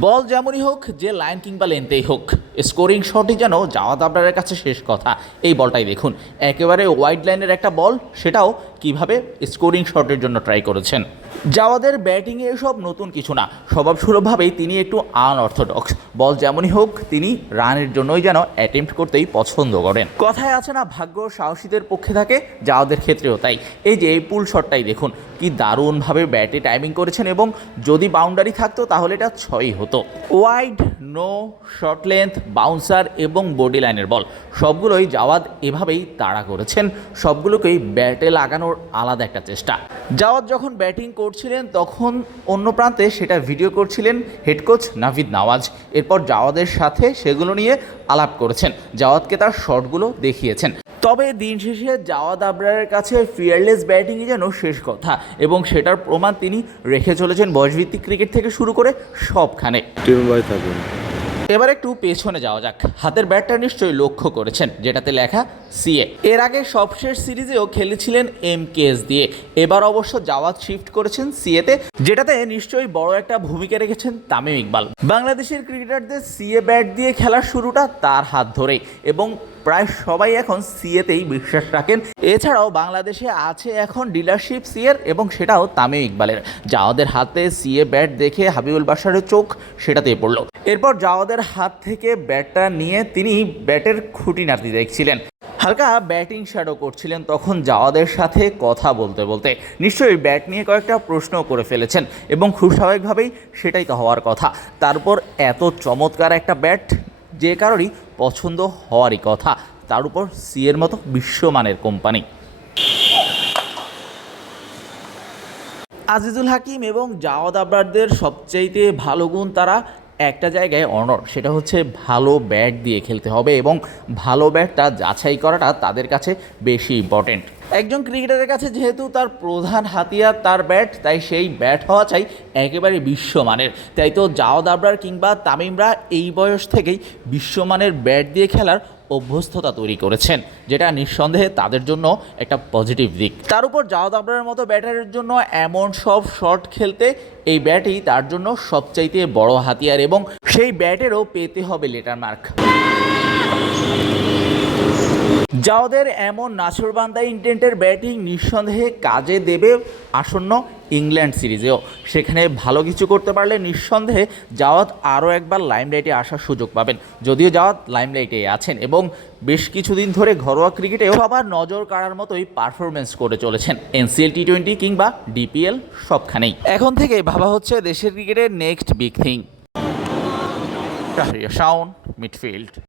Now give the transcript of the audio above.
বল যেমনই হোক, যে লাইন কিংবা লেন্থেই হোক স্কোরিং শটই যেন জাওয়াদ আবরারের কাছে শেষ কথা। এই বলটাই দেখুন। একেবারে ওয়াইড লাইনের একটা বল, সেটাও কীভাবে স্কোরিং শটের জন্য ট্রাই করেছেন। জাওয়াদের ব্যাটিংয়ে এসব নতুন কিছু না। স্বভাবসুলভভাবেই তিনি একটু আনঅর্থোডক্স বল যেমনই হোক, তিনি রানের জন্যই যেন অ্যাটেম্প্ট করতেই পছন্দ করেন। কথায় আছে না, ভাগ্য সাহসীদের পক্ষে থাকে, জাওয়াদের ক্ষেত্রেও তাই। এই যে, এই পুল শটটাই দেখুন। কি দারুণভাবে ব্যাটে টাইমিং করেছেন এবং যদি বাউন্ডারি থাকতো তাহলে এটা ছয়ই হতো। Wide no short length bouncer এবং বডি লাইনের বল সবগুলোই জাওয়াদ এভাবেই তাড়া করেছেন। সবগুলোকেই ব্যাটে লাগানোর আলাদা একটা চেষ্টা। জাওয়াদ যখন ব্যাটিং করছিলেন, তখন অন্য প্রান্তে সেটা ভিডিও করছিলেন হেড কোচ নাভিদ নওয়াজ। এরপর জাওয়াদের সাথে সেগুলো নিয়ে আলাপ করেছেন। জাওয়াদকে তার শটগুলো দেখিয়েছেন। তবে দিন শেষে জাওয়াদ আবরারের কাছে ফিয়ারলেস ব্যাটিংই যেন শেষ কথা। এবং সেটার প্রমাণ তিনি রেখে চলেছেন বয়সভিত্তিক ক্রিকেট থেকে শুরু করে সবখানে। এবার একটু পেছনে যাওয়া যাক। হাতের ব্যাটটা নিশ্চয়ই লক্ষ্য করেছেন যেটাতে লেখা সিএ এর আগে সবশেষ সিরিজেও খেলেছিলেন এম কেএস দিয়ে। এবার অবশ্য জাওয়াত শিফট করেছেন সিএতে যেটাতে নিশ্চয়ই বড় একটা ভূমিকা রেখেছেন তামিম ইকবাল। বাংলাদেশের ক্রিকেটারদের সিএ ব্যাট দিয়ে খেলার শুরুটা তার হাত ধরেই। এবং প্রায় সবাই এখন সিএতেই বিশ্বাস রাখেন। এছাড়াও বাংলাদেশে আছে এখন ডিলারশিপ সিএর এবং সেটাও তামিম ইকবালের। জাওয়াদের হাতে সিএ ব্যাট দেখে হাবিবুল বাসারের চোখ সেটাতেই পড়ল। এরপর জাওয়াদের হাত থেকে ব্যাটটা নিয়ে তিনি ব্যাটের খুঁটি খুঁটিনাটি দেখছিলেন। হালকা ব্যাটিং শ্যাডো করছিলেন তখন জাওয়াদের সাথে কথা বলতে বলতে। নিশ্চয়ই ব্যাট নিয়ে কয়েকটা প্রশ্ন করে ফেলেছেন এবং খুব স্বাভাবিকভাবেই সেটাই তো হওয়ার কথা। তারপর এত চমৎকার একটা ব্যাট, যে কারোরই পছন্দ হওয়ারই কথা। তার উপর সিয়ের মতো বিশ্বমানের কোম্পানি। আজিজুল হাকিম এবং জাওয়াদ আবরারদের সবচাইতে ভালো গুণ তারা একটা জায়গায় অনর, সেটা হচ্ছে ভালো ব্যাট দিয়ে খেলতে হবে এবং ভালো ব্যাটটা যাচাই করাটা তাদের কাছে বেশি ইম্পর্টেন্ট একজন ক্রিকেটারের কাছে যেহেতু তার প্রধান হাতিয়ার তার ব্যাট, তাই সেই ব্যাট হওয়া চাই একেবারে বিশ্বমানের। তাই তো জাওদ আবরার কিংবা তামিমরা এই বয়স থেকেই বিশ্বমানের ব্যাট দিয়ে খেলার অভ্যস্ততা তৈরি করেছেন, যেটা নিঃসন্দেহে তাদের জন্য একটা পজিটিভ দিক। তার উপর জাওয়াদ আবরারের মতো ব্যাটারের জন্য এমন সব শট খেলতে এই ব্যাটই তার জন্য সবচাইতে বড় হাতিয়ার এবং সেই ব্যাটেরও পেতে হবে লেটার মার্ক। জাওয়াদের এমন নাছরবান্দা ইন্টেন্টের ব্যাটিং নিঃসন্দেহে কাজে দেবে আসন্ন ইংল্যান্ড সিরিজেও। সেখানে ভালো কিছু করতে পারলে নিঃসন্দেহে জাওয়াত আরও একবার লাইমলাইটে আসার সুযোগ পাবেন। যদিও জাওয়াত লাইমলাইটে আছেন এবং বেশ কিছুদিন ধরে ঘরোয়া ক্রিকেটেও সবার নজর কাড়ার মতোই পারফরমেন্স করে চলেছেন এনসিএল টি টোয়েন্টি কিংবা ডিপিএল সবখানেই। এখন থেকে ভাবা হচ্ছে দেশের ক্রিকেটের next big thing. Shawon midfield.